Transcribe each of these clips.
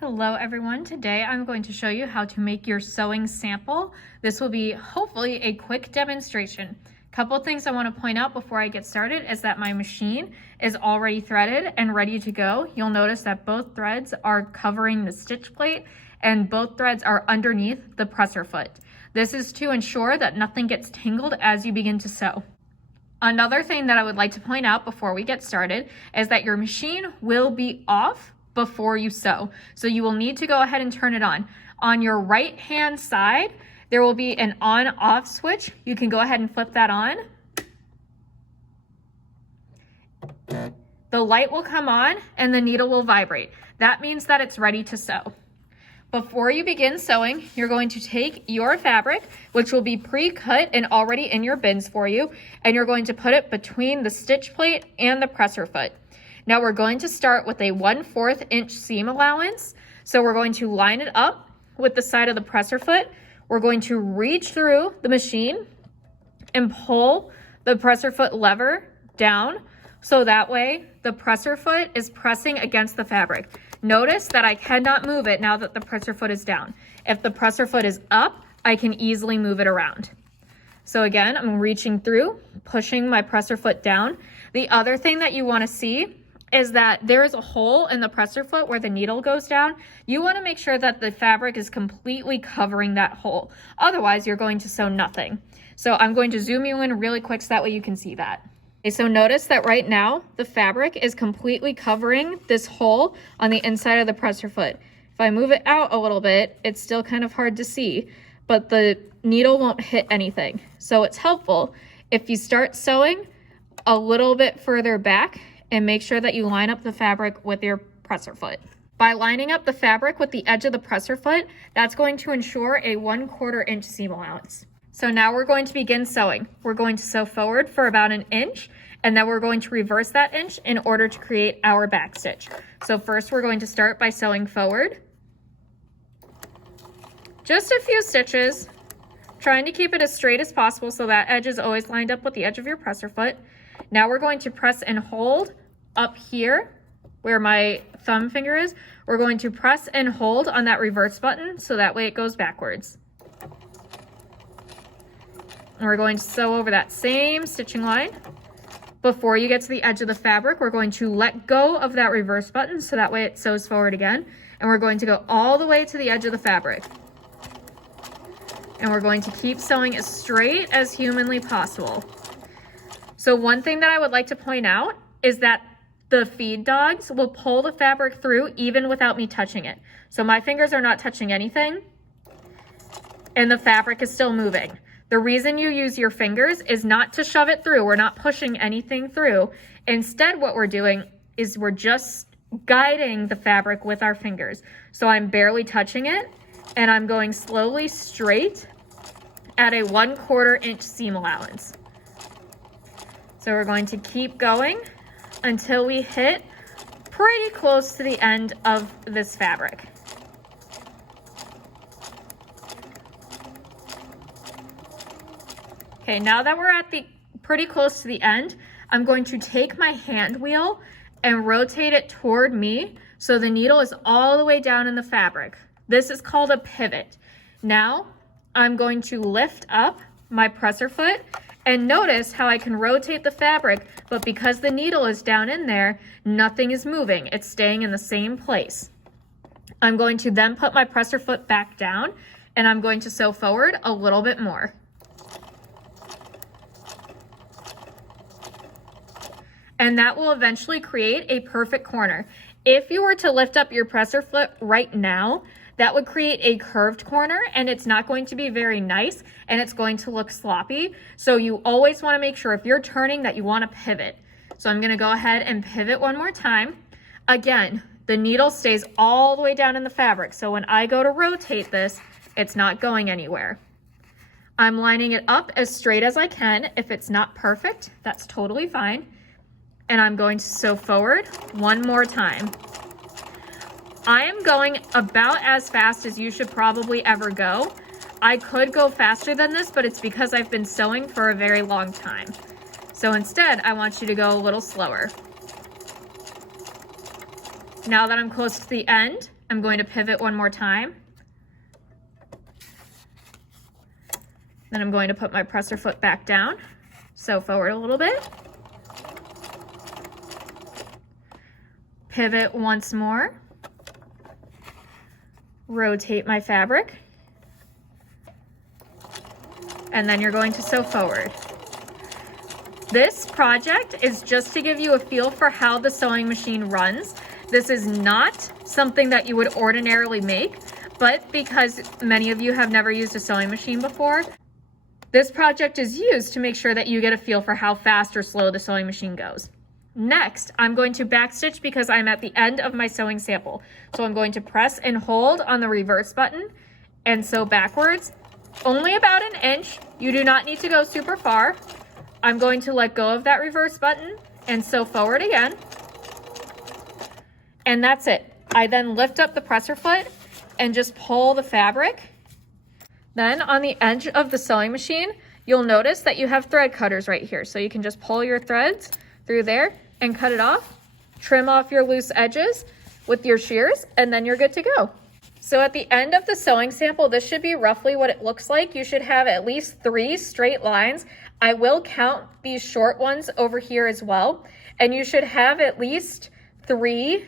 Hello everyone, today I'm going to show you how to make your sewing sample. This will be hopefully a quick demonstration. Couple things I want to point out before I get started is that my machine is already threaded and ready to go. You'll notice that both threads are covering the stitch plate and both threads are underneath the presser foot. This is to ensure that nothing gets tangled as you begin to sew. Another thing that I would like to point out before we get started is that your machine will be off before you sew. So you will need to go ahead and turn it on. On your right hand side, there will be an on-off switch. You can go ahead and flip that on. The light will come on and the needle will vibrate. That means that it's ready to sew. Before you begin sewing, you're going to take your fabric, which will be pre-cut and already in your bins for you, and you're going to put it between the stitch plate and the presser foot. Now we're going to start with a 1/4 inch seam allowance. So we're going to line it up with the side of the presser foot. We're going to reach through the machine and pull the presser foot lever down so that way the presser foot is pressing against the fabric. Notice that I cannot move it now that the presser foot is down. If the presser foot is up, I can easily move it around. So again, I'm reaching through, pushing my presser foot down. The other thing that you want to see is that there is a hole in the presser foot where the needle goes down. You want to make sure that the fabric is completely covering that hole. Otherwise, you're going to sew nothing. So I'm going to zoom you in really quick so that way you can see that. Okay, so notice that right now, the fabric is completely covering this hole on the inside of the presser foot. If I move it out a little bit, it's still kind of hard to see, but the needle won't hit anything. So it's helpful if you start sewing a little bit further back and make sure that you line up the fabric with your presser foot. By lining up the fabric with the edge of the presser foot, that's going to ensure a 1/4 inch seam allowance. So now we're going to begin sewing. We're going to sew forward for about 1 inch, and then we're going to reverse that inch in order to create our back stitch. So first we're going to start by sewing forward. Just a few stitches, trying to keep it as straight as possible so that edge is always lined up with the edge of your presser foot. Now we're going to press and hold up here where my thumb finger is. We're going to press and hold on that reverse button so that way it goes backwards. And we're going to sew over that same stitching line. Before you get to the edge of the fabric, we're going to let go of that reverse button so that way it sews forward again. And we're going to go all the way to the edge of the fabric. And we're going to keep sewing as straight as humanly possible. So one thing that I would like to point out is that the feed dogs will pull the fabric through even without me touching it. So my fingers are not touching anything and the fabric is still moving. The reason you use your fingers is not to shove it through. We're not pushing anything through. Instead, what we're doing is we're just guiding the fabric with our fingers. So I'm barely touching it and I'm going slowly straight at a 1/4 inch seam allowance. So we're going to keep going until we hit pretty close to the end of this fabric. Okay, now that we're at the pretty close to the end, I'm going to take my hand wheel and rotate it toward me so the needle is all the way down in the fabric. This is called a pivot. Now I'm going to lift up my presser foot and notice how I can rotate the fabric, but because the needle is down in there, nothing is moving. It's staying in the same place. I'm going to then put my presser foot back down and I'm going to sew forward a little bit more. And that will eventually create a perfect corner. If you were to lift up your presser foot right now, that would create a curved corner and it's not going to be very nice and it's going to look sloppy. So you always want to make sure if you're turning that you want to pivot. So I'm going to go ahead and pivot one more time. Again, the needle stays all the way down in the fabric. So when I go to rotate this, it's not going anywhere. I'm lining it up as straight as I can. If it's not perfect, that's totally fine. And I'm going to sew forward one more time. I am going about as fast as you should probably ever go. I could go faster than this, but it's because I've been sewing for a very long time. So instead, I want you to go a little slower. Now that I'm close to the end, I'm going to pivot one more time. Then I'm going to put my presser foot back down, sew forward a little bit. Pivot once more. Rotate my fabric. And then you're going to sew forward. This project is just to give you a feel for how the sewing machine runs. This is not something that you would ordinarily make, but because many of you have never used a sewing machine before, this project is used to make sure that you get a feel for how fast or slow the sewing machine goes. Next, I'm going to backstitch because I'm at the end of my sewing sample. So I'm going to press and hold on the reverse button and sew backwards, only about an inch. You do not need to go super far. I'm going to let go of that reverse button and sew forward again. And that's it. I then lift up the presser foot and just pull the fabric. Then on the edge of the sewing machine, you'll notice that you have thread cutters right here. So you can just pull your threads through there and cut it off. Trim off your loose edges with your shears, and then you're good to go. So at the end of the sewing sample, this should be roughly what it looks like. You should have at least 3 straight lines. I will count these short ones over here as well. And you should have at least 4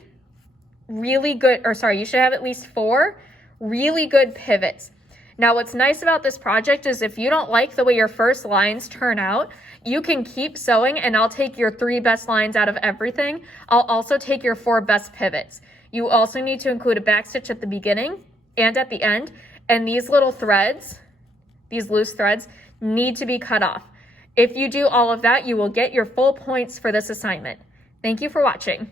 really good pivots. Now, what's nice about this project is if you don't like the way your first lines turn out, you can keep sewing and I'll take your 3 best lines out of everything. I'll also take your 4 best pivots. You also need to include a backstitch at the beginning and at the end. And these little threads, these loose threads, need to be cut off. If you do all of that, you will get your full points for this assignment. Thank you for watching.